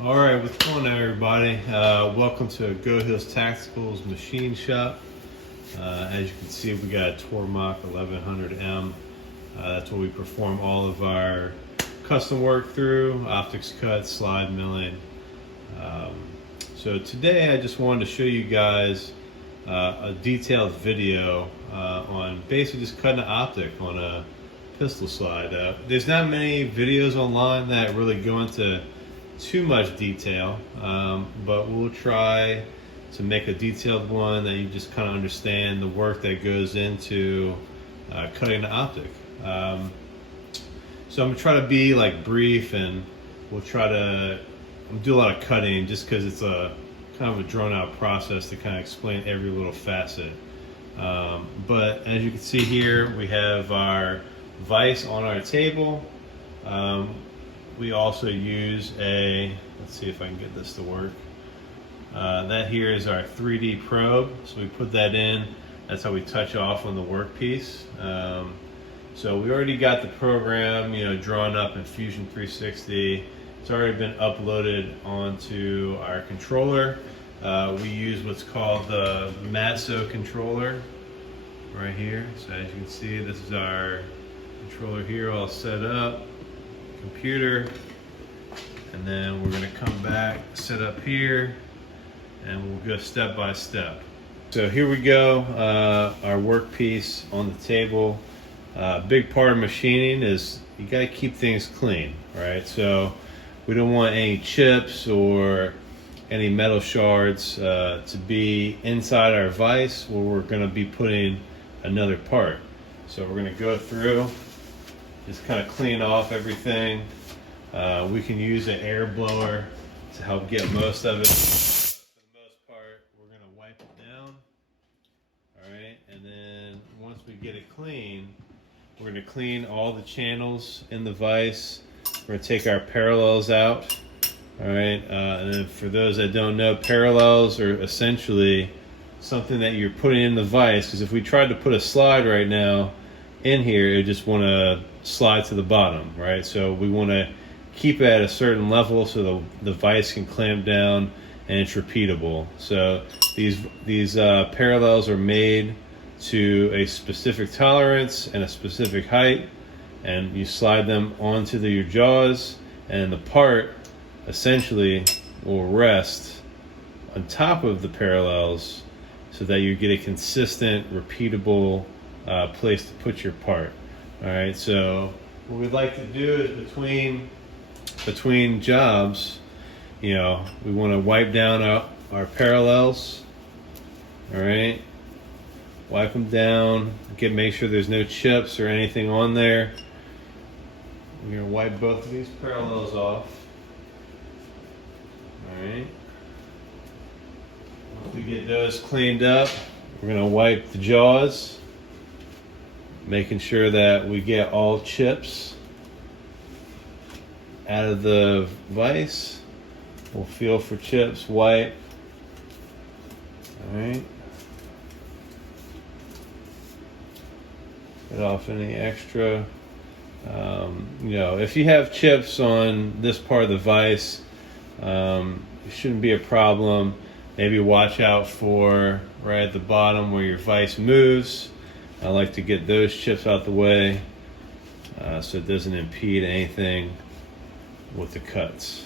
All right, what's going on, everybody? Welcome to Go Hills Tactical's machine shop. As you can see, we got a Tormach 1100M. That's what we perform all of our custom work through, optics cut, slide milling. So today I just wanted to show you guys a detailed video on basically just cutting an optic on a pistol slide. There's not many videos online that really go into too much detail, but we'll try to make a detailed one that you just kind of understand the work that goes into cutting the optic. So I'm gonna try to be like brief, and we'll try to do a lot of cutting just because it's a kind of a drawn out process to kind of explain every little facet. But as you can see here, we have our vise on our table. We also use let's see if I can get this to work. That here is our 3D probe. So we put that in. That's how we touch off on the workpiece. So we already got the program, drawn up in Fusion 360. It's already been uploaded onto our controller. We use what's called the Matso controller right here. So as you can see, this is our controller here all set up. Computer, and then we're going to come back, set up here, and we'll go step by step. So here we go, our workpiece on the table. Big part of machining is you got to keep things clean, right? So we don't want any chips or any metal shards to be inside our vise where we're going to be putting another part. So we're going to go through, just kind of clean off everything. We can use an air blower to help get most of it. For the most part, we're going to wipe it down. All right, and then once we get it clean, we're going to clean all the channels in the vise. We're going to take our parallels out. All right, and then for those that don't know, parallels are essentially something that you're putting in the vise, because if we tried to put a slide right now in here, it would just want to slide to the bottom, right? So we want to keep it at a certain level so the vise can clamp down and it's repeatable. So these parallels are made to a specific tolerance and a specific height, and you slide them onto your jaws, and the part essentially will rest on top of the parallels so that you get a consistent, repeatable place to put your part. All right, so what we'd like to do is between jobs, we want to wipe down our parallels. All right, wipe them down, make sure there's no chips or anything on there. We're going to wipe both of these parallels off. All right, once we get those cleaned up, we're going to wipe the jaws, making sure that we get all chips out of the vise. We'll feel for chips, wipe. All right. Get off any extra. If you have chips on this part of the vise, it shouldn't be a problem. Maybe watch out for right at the bottom where your vise moves. I like to get those chips out the way so it doesn't impede anything with the cuts.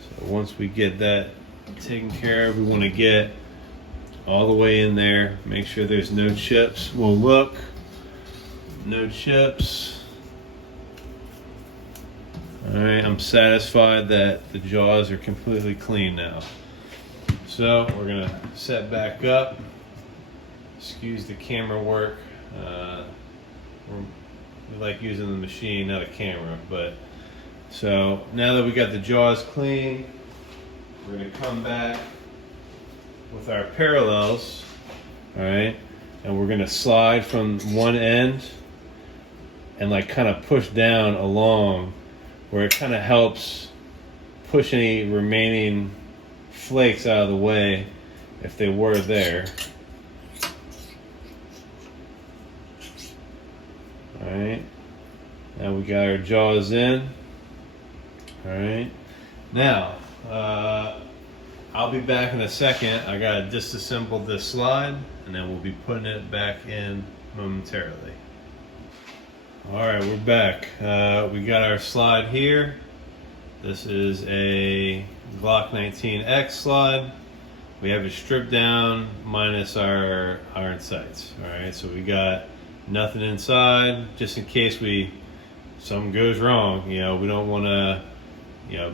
So once we get that taken care of, we want to get all the way in there, make sure there's no chips. We'll look, no chips. All right, I'm satisfied that the jaws are completely clean now. So we're gonna set back up. Excuse the camera work. We like using the machine, not a camera. But so now that we got the jaws clean, we're gonna come back with our parallels. All right, and we're gonna slide from one end and kind of push down along, where it kind of helps push any remaining flakes out of the way if they were there. All right, now we got our jaws in. All right, Now, I'll be back in a second. I gotta disassemble this slide, and then we'll be putting it back in momentarily. All right, we're back. We got our slide here. This is a Glock 19X slide. We have it stripped down minus our iron sights. All right, so we got nothing inside, just in case something goes wrong. You know, we don't want to,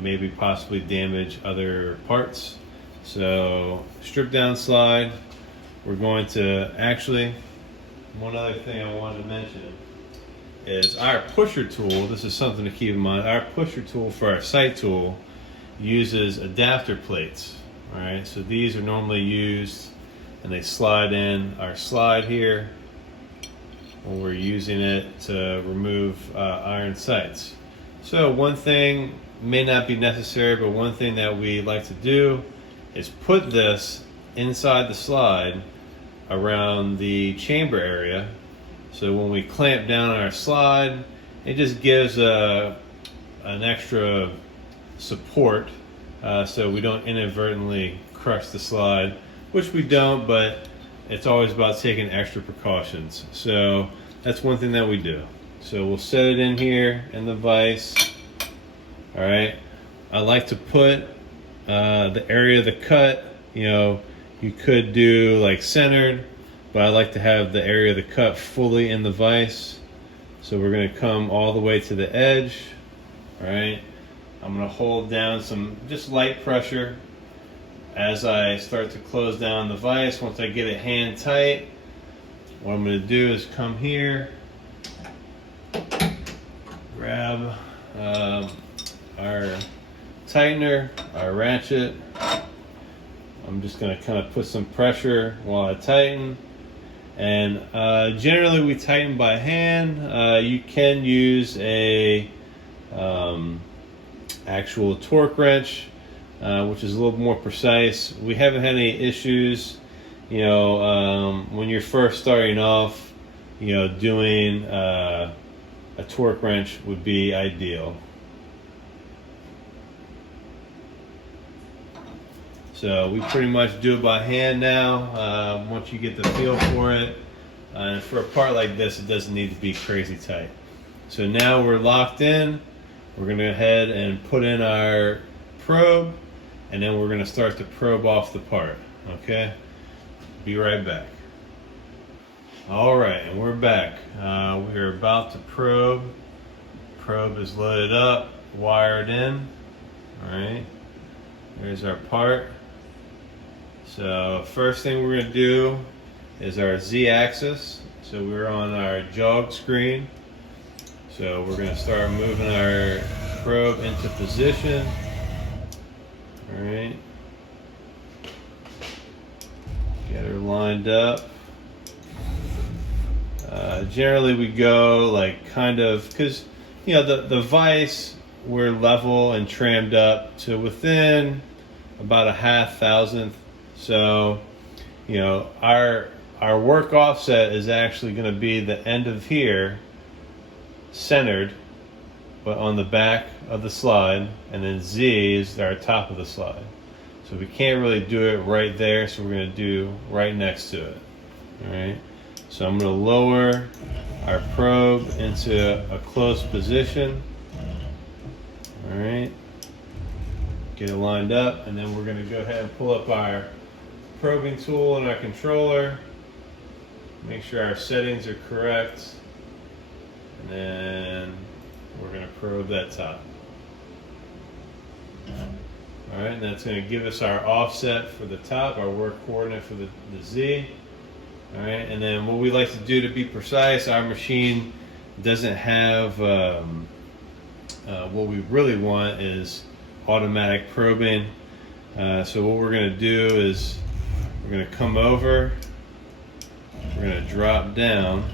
maybe possibly damage other parts. So stripped down slide. We're going to one other thing I wanted to mention is our pusher tool. This is something to keep in mind. Our pusher tool for our sight tool uses adapter plates. All right, so these are normally used, and they slide in our slide here when we're using it to remove iron sights. So one thing may not be necessary, but one thing that we like to do is put this inside the slide around the chamber area. So when we clamp down on our slide, it just gives an extra support, so we don't inadvertently crush the slide, which we don't, but it's always about taking extra precautions. So that's one thing that we do. So we'll set it in here in the vise. All right. I like to put the area of the cut, you could do like centered, but I like to have the area of the cut fully in the vise. So we're going to come all the way to the edge. All right. I'm going to hold down some just light pressure as I start to close down the vise. Once I get it hand tight, what I'm going to do is come here, grab our tightener, our ratchet. I'm just going to kind of put some pressure while I tighten. And generally we tighten by hand. You can use a actual torque wrench, which is a little more precise. We haven't had any issues. When you're first starting off, doing a torque wrench would be ideal. So we pretty much do it by hand now, once you get the feel for it. And for a part like this, it doesn't need to be crazy tight. So now we're locked in. We're going to go ahead and put in our probe, and then we're going to start to probe off the part. Okay? Be right back. All right, and we're back. We're about to probe. Probe is loaded up, wired in. All right, there's our part. So first thing we're going to do is our Z-axis. So we're on our jog screen. So we're going to start moving our probe into position. All right. Get her lined up. Generally we go like kind of, because the vise, we're level and trimmed up to within about a 0.5 thousandth. So our work offset is actually going to be the end of here, centered, but on the back of the slide, and then Z is our top of the slide. So we can't really do it right there, so we're going to do right next to it. All right. So I'm going to lower our probe into a close position. All right. Get it lined up, and then we're going to go ahead and pull up our probing tool and our controller. Make sure our settings are correct. And then we're going to probe that top. All right, and that's going to give us our offset for the top, our work coordinate for the Z. All right, and then what we like to do to be precise, our machine doesn't have, what we really want is automatic probing. So what we're going to do is we're going to come over, we're going to drop down,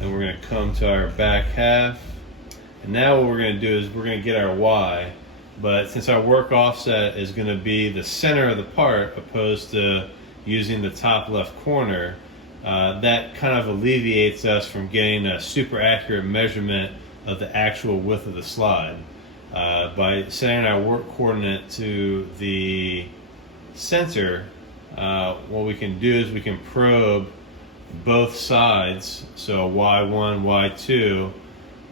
and we're going to come to our back half. And now what we're going to do is we're going to get our Y, but since our work offset is going to be the center of the part opposed to using the top left corner, that kind of alleviates us from getting a super accurate measurement of the actual width of the slide. By setting our work coordinate to the center, what we can do is we can probe both sides, so Y1, Y2,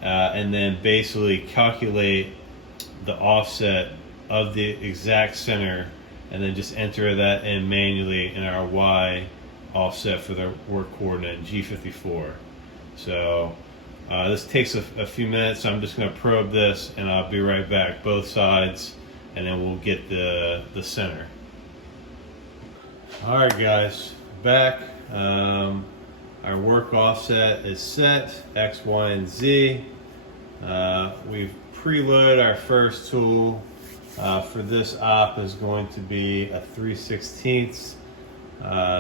and then basically calculate the offset of the exact center, and then just enter that in manually in our Y offset for the work coordinate G54. So this takes a few minutes, so I'm just going to probe this and I'll be right back, both sides, and then we'll get the center. Alright guys, back. Our work offset is set, X, Y, and Z. We've preloaded our first tool. For this op is going to be a 3/16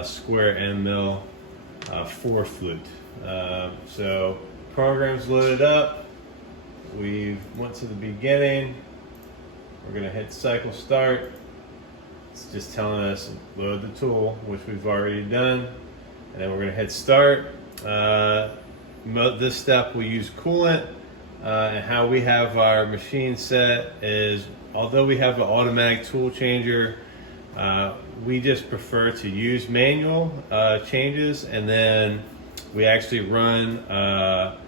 square end mill 4 flute. So program's loaded up. We went to the beginning. We're going to hit cycle start. It's just telling us load the tool, which we've already done. And then we're going to hit start. This step we use coolant. And how we have our machine set is, although we have an automatic tool changer, we just prefer to use manual changes, and then we actually run a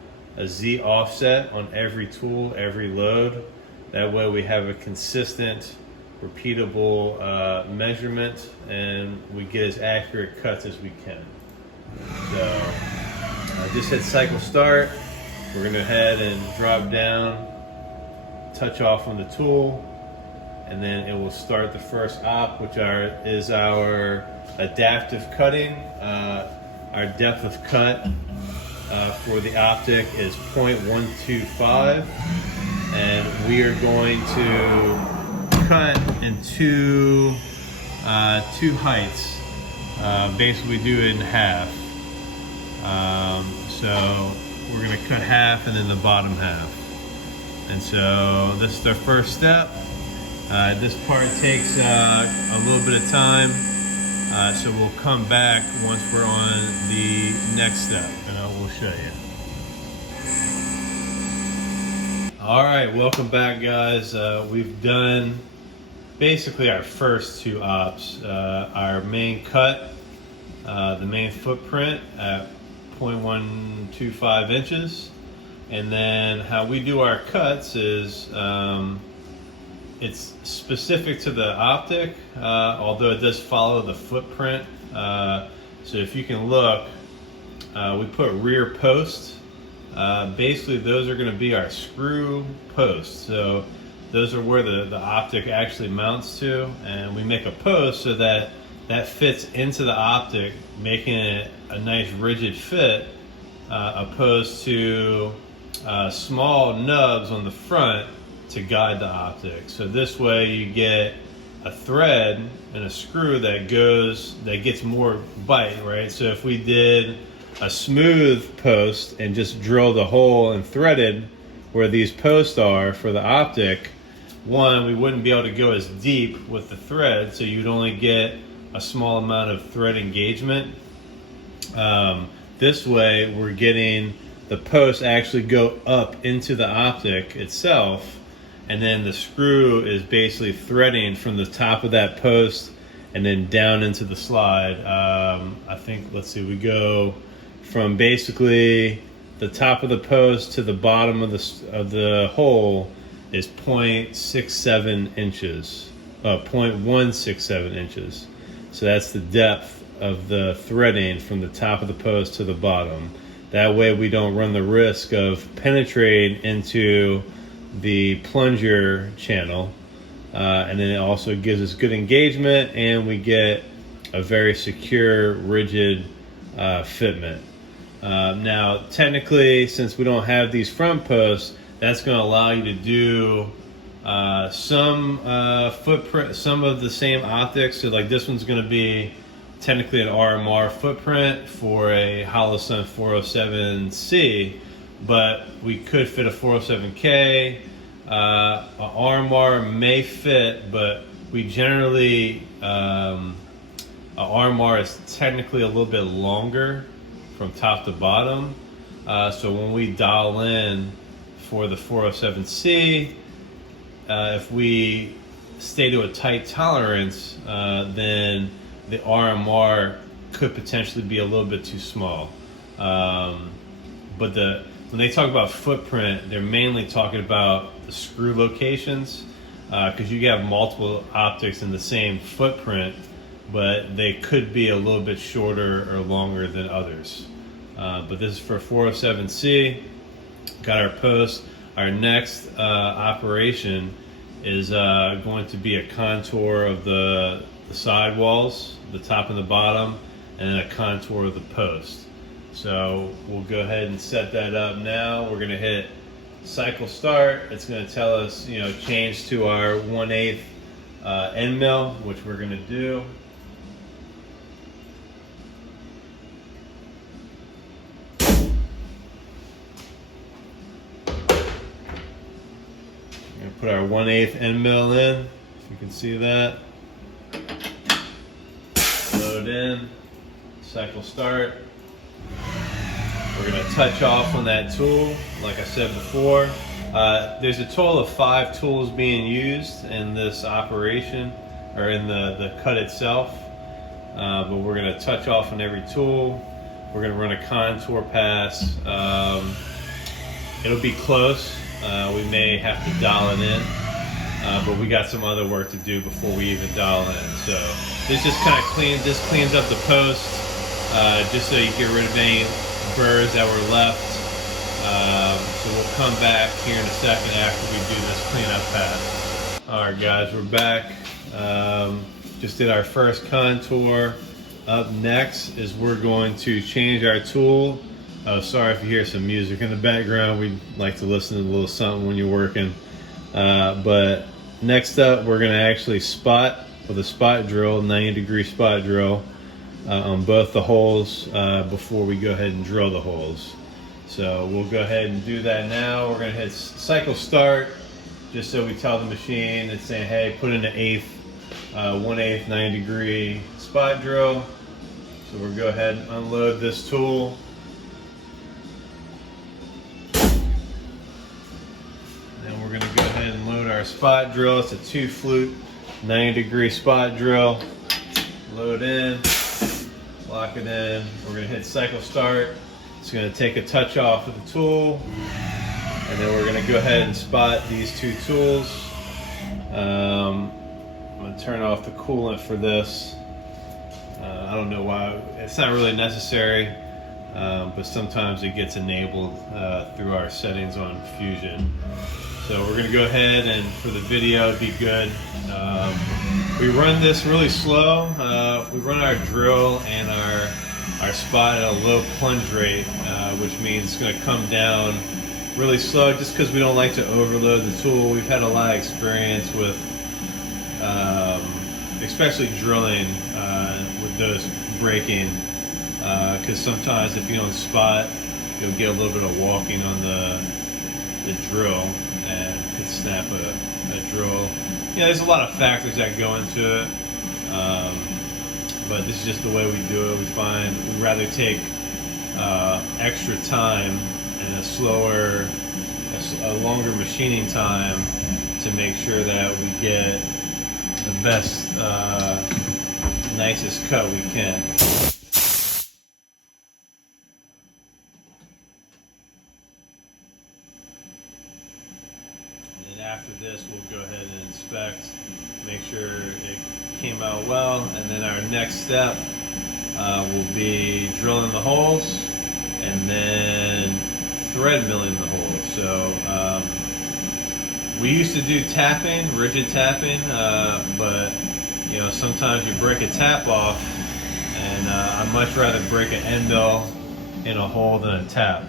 Z offset on every tool, every load. That way we have a consistent, repeatable measurement, and we get as accurate cuts as we can. So just hit cycle start. We're going to head and drop down, touch off on the tool, and then it will start the first op, which is our adaptive cutting. Our depth of cut for the optic is 0.125, and we are going to cut in two heights. Basically, we do it in half. So we're going to cut half and then the bottom half. And so this is our first step. This part takes a little bit of time, so we'll come back once we're on the next step, and we'll show you. All right, welcome back, guys. We've done basically our first two ops. Our main cut, the main footprint at 0.125 inches, and then how we do our cuts is it's specific to the optic, although it does follow the footprint. So if you can look, we put rear posts. Basically those are going to be our screw posts. So those are where the optic actually mounts to, and we make a post so that fits into the optic, making it a nice rigid fit, opposed to small nubs on the front to guide the optic. So this way you get a thread and a screw that gets more bite, right? So if we did a smooth post and just drilled a hole and threaded where these posts are for the optic, one, we wouldn't be able to go as deep with the thread, so you'd only get a small amount of thread engagement. This way we're getting the post actually go up into the optic itself, and then the screw is basically threading from the top of that post and then down into the slide. I think, let's see, we go from basically the top of the post to the bottom of the hole is 0.67 inches, 0.167 inches. So that's the depth of the threading from the top of the post to the bottom. That way we don't run the risk of penetrating into the plunger channel, and then it also gives us good engagement, and we get a very secure, rigid fitment. Now, technically, since we don't have these front posts, that's going to allow you to do some footprint, some of the same optics. So like this one's going to be technically an RMR footprint for a Holosun 407C, but we could fit a 407K. A RMR may fit, but we generally, a RMR is technically a little bit longer from top to bottom. So when we dial in for the 407C, if we stay to a tight tolerance, then the RMR could potentially be a little bit too small. But when they talk about footprint, they're mainly talking about the screw locations, because you have multiple optics in the same footprint, but they could be a little bit shorter or longer than others. But this is for 407C. Got our post. Our next operation is going to be a contour of the side walls, the top and the bottom, and then a contour of the post. So we'll go ahead and set that up now. We're going to hit cycle start. It's going to tell us, change to our 1/8 end mill, which we're going to do. We're going to put our 1/8 end mill in. You can see that. Load in, cycle start. We're going to touch off on that tool, like I said before. There's a total of 5 tools being used in this operation, or in the cut itself. But we're going to touch off on every tool. We're going to run a contour pass. It'll be close. We may have to dial it in, but we got some other work to do before we even dial in. So this just kind of cleans up the post, just so you get rid of any burrs that were left. So we'll come back here in a second after we do this cleanup pass. Alright guys, we're back. Just did our first contour. Up next is we're going to change our tool. Sorry if you hear some music in the background. We like to listen to a little something when you're working. But next up, we're going to actually spot with a spot drill, 90-degree spot drill, on both the holes before we go ahead and drill the holes. So we'll go ahead and do that now. We're going to hit cycle start, just so we tell the machine, it's saying, hey, put in an 1/8 90-degree spot drill. So we'll go ahead and unload this tool. And we're going to go ahead and load our spot drill. It's a 2-flute 90-degree spot drill. Load in, lock it in. We're going to hit cycle start. It's going to take a touch off of the tool. And then we're going to go ahead and spot these 2 tools. I'm going to turn off the coolant for this. I don't know why. It's not really necessary, but sometimes it gets enabled through our settings on Fusion. So we're going to go ahead and for the video, it'd be good. We run this really slow. We run our drill and our spot at a low plunge rate, which means it's going to come down really slow just because we don't like to overload the tool. We've had a lot of experience with especially drilling with those breaking, because sometimes if you don't spot, you'll get a little bit of walking on the drill and could snap a drill. Yeah, there's a lot of factors that go into it, but this is just the way we do it. We find we'd rather take extra time and a longer machining time to make sure that we get the best, nicest cut we can. And then after this, we'll go ahead and inspect, make sure it came out well, and then our next step will be drilling the holes and then thread milling the holes. So we used to do tapping, rigid tapping, but sometimes you break a tap off, and I'd much rather break an end mill in a hole than a tap.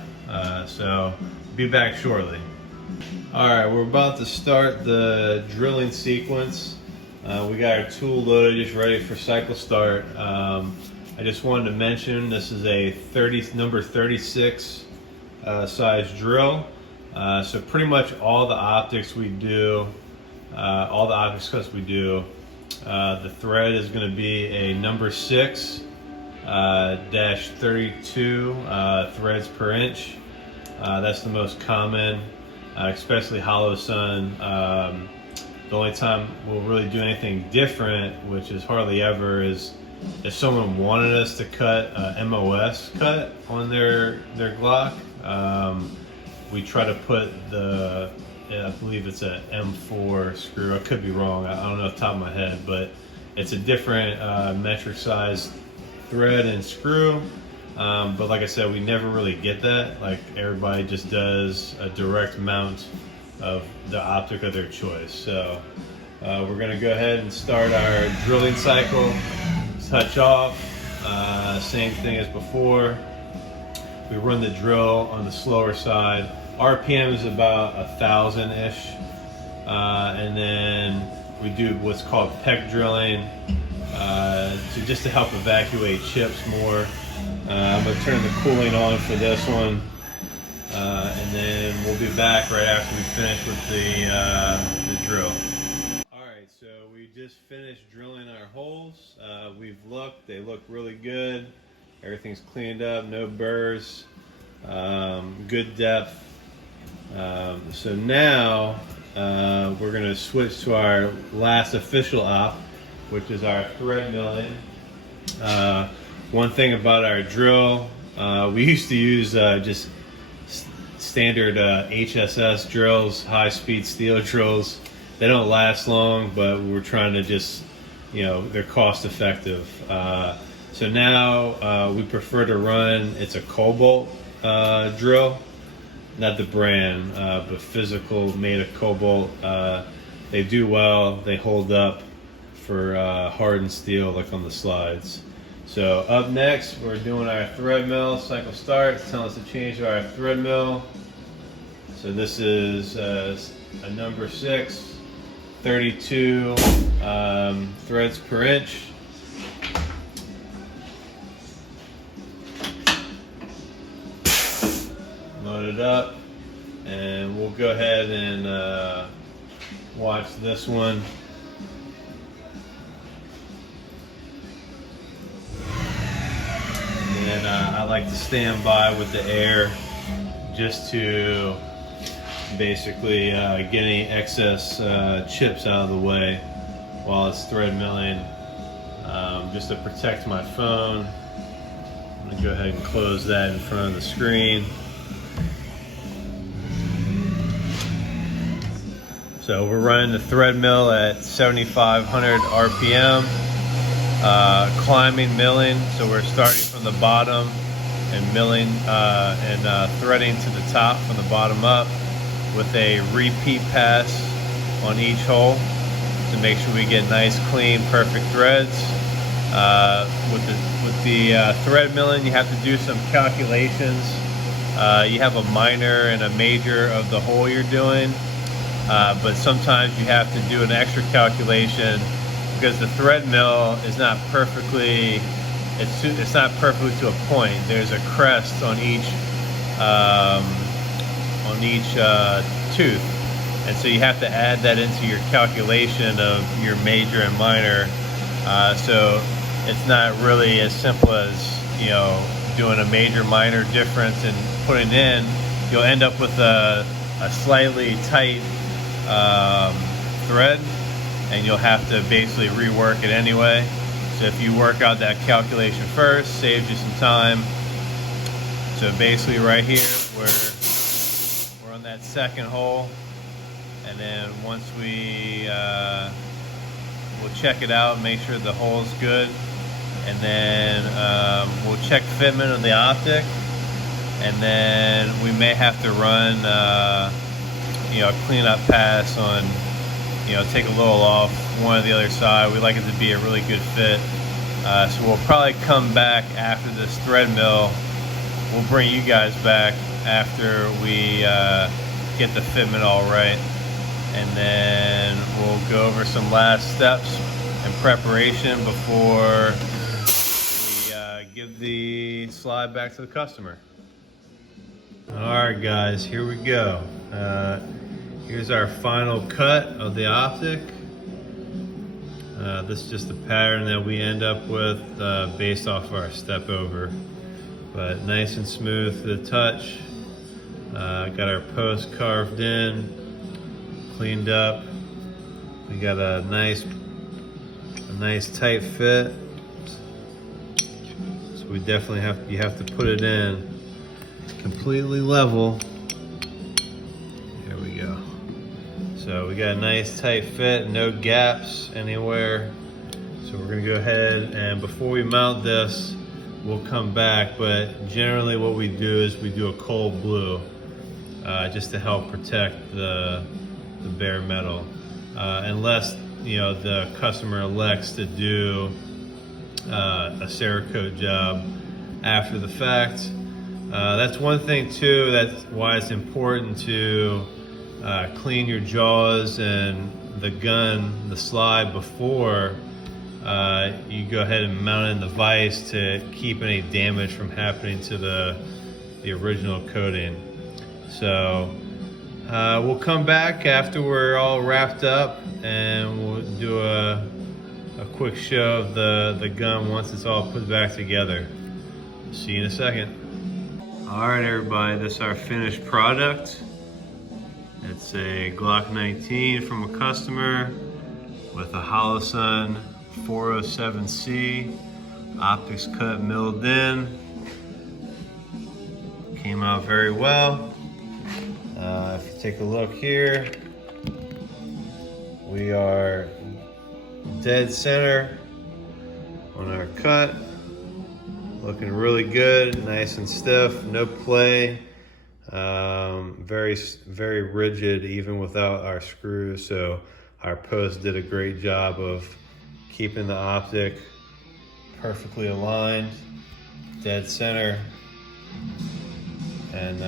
So be back shortly. Alright, we're about to start the drilling sequence. We got our tool loaded, just ready for cycle start. I just wanted to mention this is a number 36 size drill. So pretty much all the optics we do, all the optics cuts we do, the thread is going to be a number 6 -32 threads per inch. That's the most common, especially hollow sun The only time we'll really do anything different, which is hardly ever, is if someone wanted us to cut a MOS cut on their Glock. We try to put I believe it's a M4 screw. I could be wrong. I don't know off the top of my head, but it's a different metric size thread and screw. But like I said, we never really get that. Like, everybody just does a direct mount of the optic of their choice. So we're gonna go ahead and start our drilling cycle. Touch off, same thing as before. We run the drill on the slower side. RPM is about 1,000-ish. And then we do what's called peg drilling, just to help evacuate chips more. I'm gonna turn the cooling on for this one. And then we'll be back right after we finish with the drill. Alright, so we just finished drilling our holes. We've looked, they look really good. Everything's cleaned up, no burrs, good depth. So now we're going to switch to our last official op, which is our thread milling. One thing about our drill, we used to use just standard HSS drills, high-speed steel drills. They don't last long, but we're trying to just, they're cost effective. So now we prefer to run, it's a Cobalt drill, not the brand, but physical, made of Cobalt. They do well, they hold up for hardened steel like on the slides. So up next, we're doing our thread mill. Cycle start, it's telling us to change to our thread mill. So this is a number 6. 32 threads per inch. Load it up, and we'll go ahead and watch this one. And I like to stand by with the air just to basically get any excess chips out of the way while it's thread milling, just to protect my phone. I'm gonna go ahead and close that in front of the screen. So we're running the thread mill at 7,500 RPM, climbing milling. So we're starting from the bottom and milling and threading to the top from the bottom up, with a repeat pass on each hole to make sure we get nice, clean, perfect threads. With the thread milling, you have to do some calculations. You have a minor and a major of the hole you're doing, but sometimes you have to do an extra calculation because the thread mill is not perfectly, it's not perfectly to a point. There's a crest on each tooth, and so you have to add that into your calculation of your major and minor. So it's not really as simple as doing a major minor difference and putting in. You'll end up with a slightly tight thread, and you'll have to basically rework it anyway. So if you work out that calculation first, saves you some time. So basically right here we're on that second hole, and then once we'll check it out, make sure the hole's good, and then we'll check fitment of the optic, and then we may have to run a cleanup pass on, take a little off one or the other side. We like it to be a really good fit. So we'll probably come back after this thread mill. We'll bring you guys back after we get the fitment all right, and then we'll go over some last steps in preparation before we give the slide back to the customer. Alright guys, here we go. Here's our final cut of the optic. This is just the pattern that we end up with based off our step over. But nice and smooth to the touch. Got our post carved in, cleaned up. We got a nice tight fit. So we definitely you have to put it in completely level. Here we go. So we got a nice tight fit, no gaps anywhere. So we're gonna go ahead, and before we mount this, we'll come back, but generally what we do is we do a cold blue just to help protect the bare metal. Unless the customer elects to do a Cerakote job after the fact. That's one thing too, that's why it's important to clean your jaws and the gun, the slide, before you go ahead and mount it in the vise to keep any damage from happening to the original coating. So we'll come back after we're all wrapped up, and we'll do a quick show of the gun once it's all put back together. See you in a second. All right, everybody, this is our finished product. It's a Glock 19 from a customer with a Holosun 407C, optics cut, milled in. Came out very well. If you take a look here, we are dead center on our cut. Looking really good, nice and stiff, no play. Very rigid even without our screws. So our post did a great job of keeping the optic perfectly aligned, dead center, and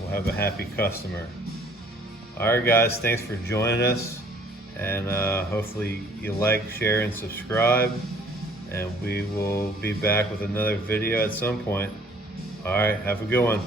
we'll have a happy customer. All right, guys, thanks for joining us, and hopefully you like, share, and subscribe, and we will be back with another video at some point. All right, have a good one.